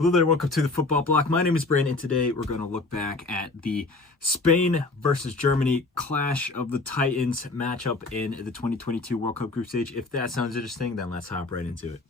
Hello there, welcome to the Football Bloc. My name is Brandon, and today we're going to look back at the Spain versus Germany Clash of the Titans matchup in the 2022 World Cup group stage. If that sounds interesting, then let's hop right into it.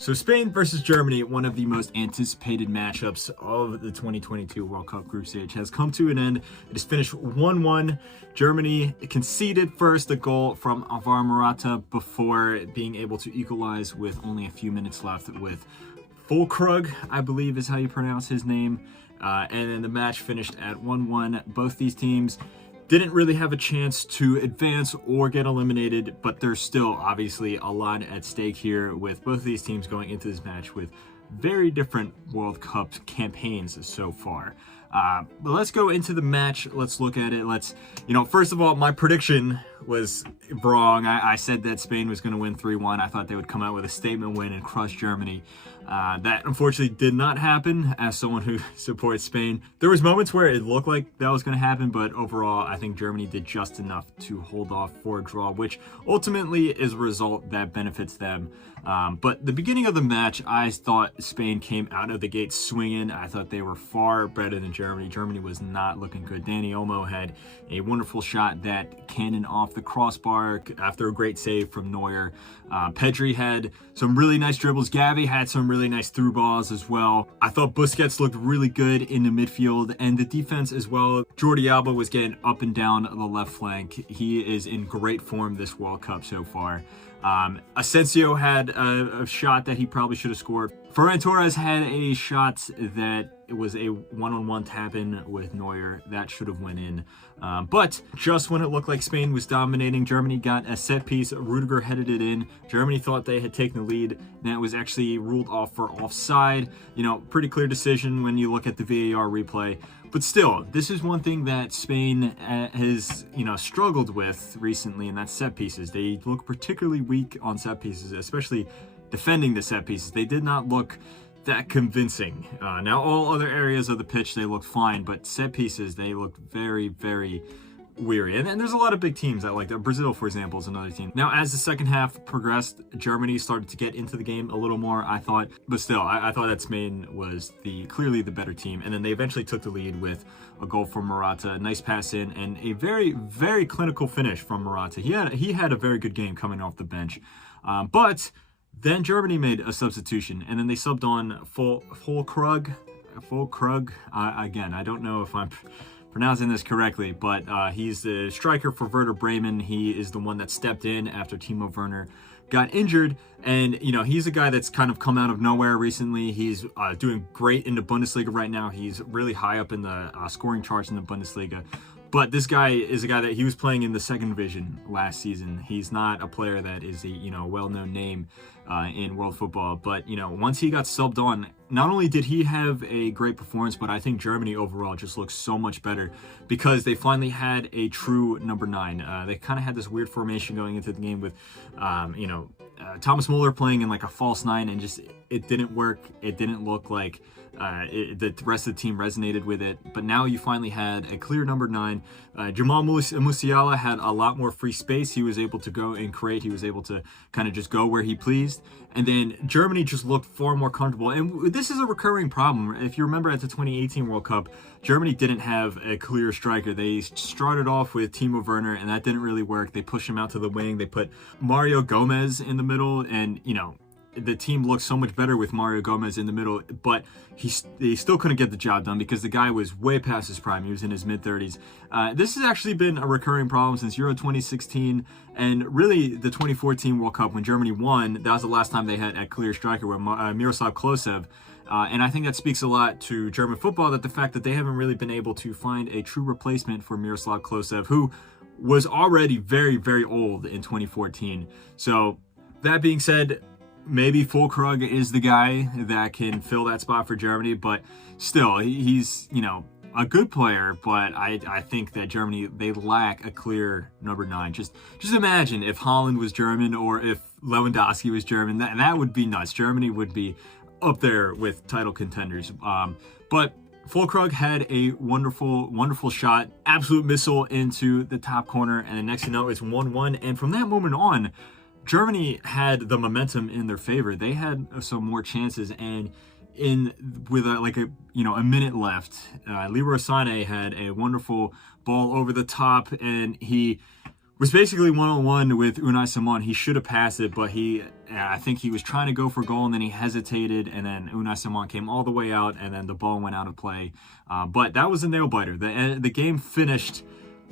So Spain versus Germany, one of the most anticipated matchups of the 2022 World Cup group stage, has come to an end. It is finished 1-1. Germany conceded first a goal from Alvaro Morata before being able to equalize with only a few minutes left with Fulkrug, I believe is how you pronounce his name. And then the match finished at 1-1. Both these teams didn't really have a chance to advance or get eliminated, but there's still obviously a lot at stake here with both of these teams going into this match with very different World Cup campaigns so far. But let's go into the match. Let's look at it. First of all, my prediction was wrong. I said that Spain was going to win 3-1. I thought they would come out with a statement win and crush Germany. That unfortunately did not happen. As someone who supports Spain, there was moments where it looked like that was going to happen, but overall I think Germany did just enough to hold off for a draw, which ultimately is a result that benefits them. But the beginning of the match, I thought Spain came out of the gate swinging. I thought they were far better than Germany. Germany was not looking good. Dani Olmo had a wonderful shot that cannoned off the crossbar after a great save from Neuer. Pedri had some really nice dribbles. Gavi had some really nice through balls as well. I thought Busquets looked really good in the midfield and the defense as well. Jordi Alba was getting up and down the left flank. He is in great form this World Cup so far. Asensio had a shot that he probably should have scored. Ferran Torres had a shot that it was a one-on-one tap-in with Neuer that should have went in. But just when it looked like Spain was dominating, Germany got a set piece. Rudiger headed it in. Germany thought they had taken the lead. That was actually ruled off for offside. Pretty clear decision when you look at the VAR replay. But still, this is one thing that Spain has, struggled with recently, and that's set pieces. They look particularly weak on set pieces, especially defending the set pieces. They did not look that convincing. Now, all other areas of the pitch, they looked fine, but set pieces, they looked very, very weary. And there's a lot of big teams that like that. Brazil, for example, is another team. Now, as the second half progressed, Germany started to get into the game a little more, I thought. But still, I thought that Spain was clearly the better team. And then they eventually took the lead with a goal from Morata, a nice pass in, and a very, very clinical finish from Morata. He had a very good game coming off the bench. But then Germany made a substitution, and then they subbed on Fulkrug. Again, I don't know if I'm pronouncing this correctly, but he's the striker for Werder Bremen. He is the one that stepped in after Timo Werner got injured, and he's a guy that's kind of come out of nowhere recently. He's doing great in the Bundesliga right now. He's really high up in the scoring charts in the Bundesliga. But this guy is a guy that he was playing in the second division last season. He's not a player that is a well-known name in world football. But once he got subbed on, not only did he have a great performance, but I think Germany overall just looks so much better because they finally had a true number 9. They kind of had this weird formation going into the game with, Thomas Muller playing in like a false 9, and just it didn't work. It didn't look like the rest of the team resonated with it. But now you finally had a clear number 9. Jamal Musiala had a lot more free space. He was able to go and create. He was able to kind of just go where he pleased. And then Germany just looked far more comfortable. And this is a recurring problem. If you remember at the 2018 World Cup, Germany didn't have a clear striker. They started off with Timo Werner, and that didn't really work. They pushed him out to the wing. They put Mario Gomez in the middle, and the team looked so much better with Mario Gomez in the middle, but they still couldn't get the job done because the guy was way past his prime. He was in his mid-30s. This has actually been a recurring problem since Euro 2016 and really the 2014 World Cup when Germany won. That was the last time they had a clear striker with Miroslav Klose. And I think that speaks a lot to German football, that the fact that they haven't really been able to find a true replacement for Miroslav Klose, who was already very, very old in 2014. So that being said, maybe Fulkrug is the guy that can fill that spot for Germany, but still, he's, a good player, but I think that Germany, they lack a clear number 9. Just imagine if Holland was German or if Lewandowski was German. That would be nuts. Germany would be up there with title contenders. But Fulkrug had a wonderful shot, absolute missile into the top corner, and the next thing you know, it's 1-1. And from that moment on, Germany had the momentum in their favor. They had some more chances, and with a minute left, Leroy Sané had a wonderful ball over the top, and he was basically one-on-one with Unai Simon. He should have passed it, but I think he was trying to go for goal, and then he hesitated, and then Unai Simon came all the way out, and then the ball went out of play. But that was a nail-biter. The game finished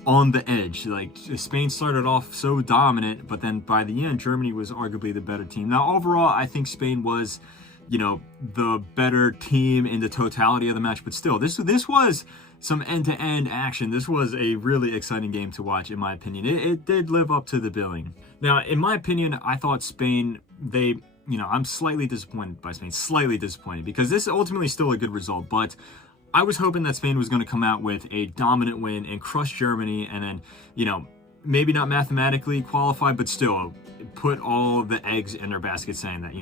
on the edge. Like, Spain started off so dominant, but then by the end, Germany was arguably the better team. Now, overall, I think Spain was, the better team in the totality of the match, but still, this was some end-to-end action. This was a really exciting game to watch, in my opinion. It did live up to the billing. Now, in my opinion, I thought Spain, I'm slightly disappointed by Spain, because this is ultimately still a good result, but I was hoping that Spain was going to come out with a dominant win and crush Germany, and then, maybe not mathematically qualify, but still put all the eggs in their basket, saying that,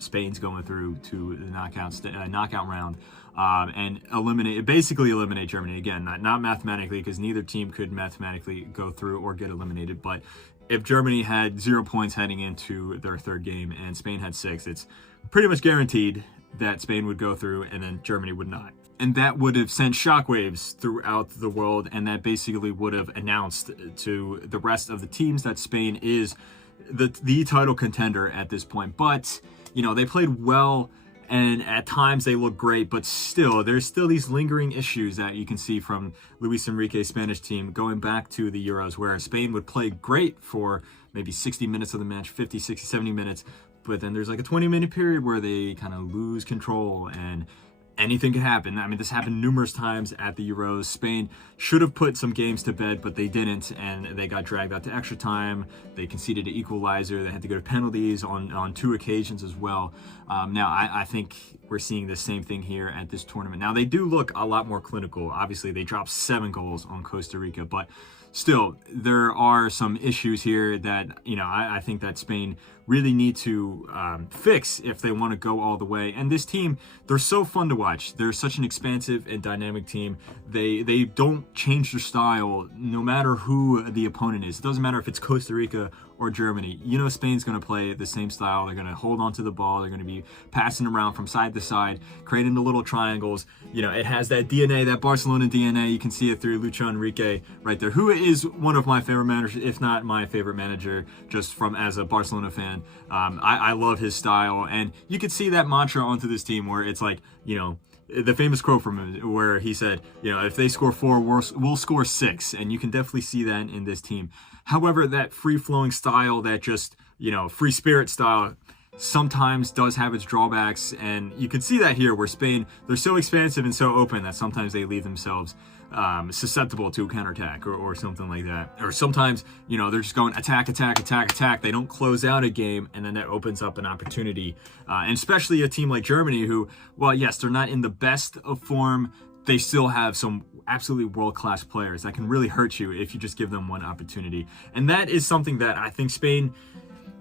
Spain's going through to the knockout round, and basically eliminate Germany. Again, not mathematically, because neither team could mathematically go through or get eliminated, but if Germany had 0 points heading into their third game and Spain had 6, it's pretty much guaranteed that Spain would go through and then Germany would not. And that would have sent shockwaves throughout the world, and that basically would have announced to the rest of the teams that Spain is the title contender at this point. But, they played well, and at times they look great, but still, there's still these lingering issues that you can see from Luis Enrique's Spanish team going back to the Euros, where Spain would play great for maybe 60 minutes of the match, 50, 60, 70 minutes, but then there's like a 20-minute period where they kind of lose control, and anything could happen. I mean, this happened numerous times at the Euros. Spain should have put some games to bed, but they didn't, and they got dragged out to extra time. They conceded an equalizer. They had to go to penalties on 2 occasions as well. Now, I think we're seeing the same thing here at this tournament. Now, they do look a lot more clinical. Obviously, they dropped 7 goals on Costa Rica, but still, there are some issues here that, I think that Spain really need to fix if they want to go all the way. And this team, they're so fun to watch. They're such an expansive and dynamic team. They don't change their style no matter who the opponent is. It doesn't matter if it's Costa Rica or Germany. Spain's going to play the same style. They're going to hold on to the ball. They're going to be passing around from side to side, creating the little triangles. It has that DNA, that Barcelona DNA. You can see it through Luis Enrique right there, who is one of my favorite managers, if not my favorite manager, just from as a Barcelona fan. I love his style, and you could see that mantra onto this team where it's like, the famous quote from him where he said, if they score 4, we'll score 6. And you can definitely see that in this team. However, that free-flowing style, that just, free spirit style, sometimes does have its drawbacks. And you can see that here where Spain, they're so expansive and so open that sometimes they leave themselves susceptible to a counterattack or something like that. Or sometimes, they're just going attack. They don't close out a game, and then that opens up an opportunity. And especially a team like Germany, who, well, yes, they're not in the best of form. They still have some absolutely world-class players that can really hurt you if you just give them one opportunity. And that is something that I think Spain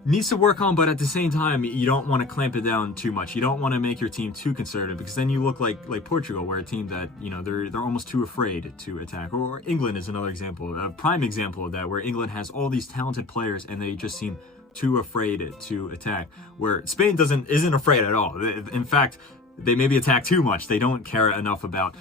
needs to work on, but at the same time, you don't want to clamp it down too much. You don't want to make your team too conservative, because then you look like Portugal, where a team that, they're almost too afraid to attack. Or England is another example, a prime example of that, where England has all these talented players and they just seem too afraid to attack, where Spain isn't afraid at all. In fact, they maybe attack too much. They don't care enough about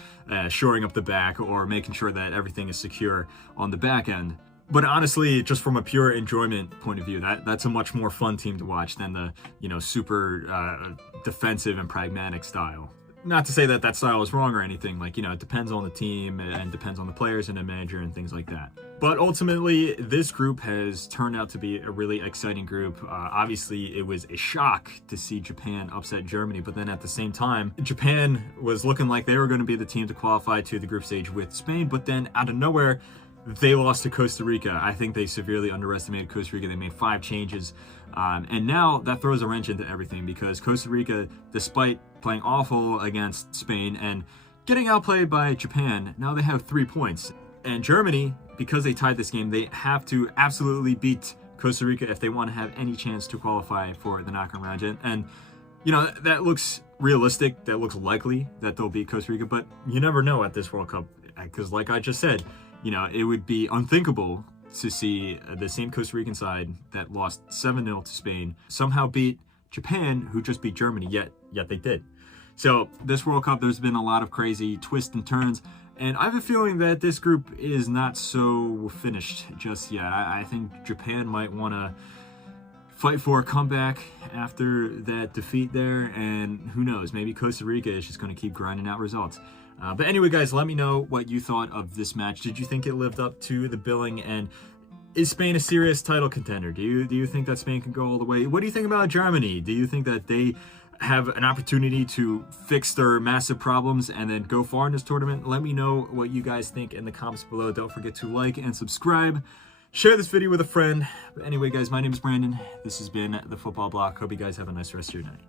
shoring up the back or making sure that everything is secure on the back end. But honestly, just from a pure enjoyment point of view, that's a much more fun team to watch than the, super defensive and pragmatic style. Not to say that that style is wrong or anything. It depends on the team and depends on the players and the manager and things like that. But ultimately, this group has turned out to be a really exciting group. Obviously, it was a shock to see Japan upset Germany, but then at the same time, Japan was looking like they were going to be the team to qualify to the group stage with Spain, but then out of nowhere, they lost to Costa Rica. I think they severely underestimated Costa Rica. They made 5 changes. And now that throws a wrench into everything, because Costa Rica, despite playing awful against Spain and getting outplayed by Japan, now they have 3 points. And Germany, because they tied this game, they have to absolutely beat Costa Rica if they want to have any chance to qualify for the knockout round. And you know, that looks realistic. That looks likely that they'll beat Costa Rica, but you never know at this World Cup, because like I just said, you know, it would be unthinkable to see the same Costa Rican side that lost 7-0 to Spain somehow beat Japan, who just beat Germany, yet they did. So this World Cup, there's been a lot of crazy twists and turns, and I have a feeling that this group is not so finished just yet. I think Japan might want to fight for a comeback after that defeat there, and who knows, maybe Costa Rica is just going to keep grinding out results. But anyway, guys, let me know what you thought of this match. Did you think it lived up to the billing? And is Spain a serious title contender? Do you think that Spain can go all the way? What do you think about Germany? Do you think that they have an opportunity to fix their massive problems and then go far in this tournament? Let me know what you guys think in the comments below. Don't forget to like and subscribe. Share this video with a friend. But anyway, guys, my name is Brandon. This has been the Football Bloc. Hope you guys have a nice rest of your night.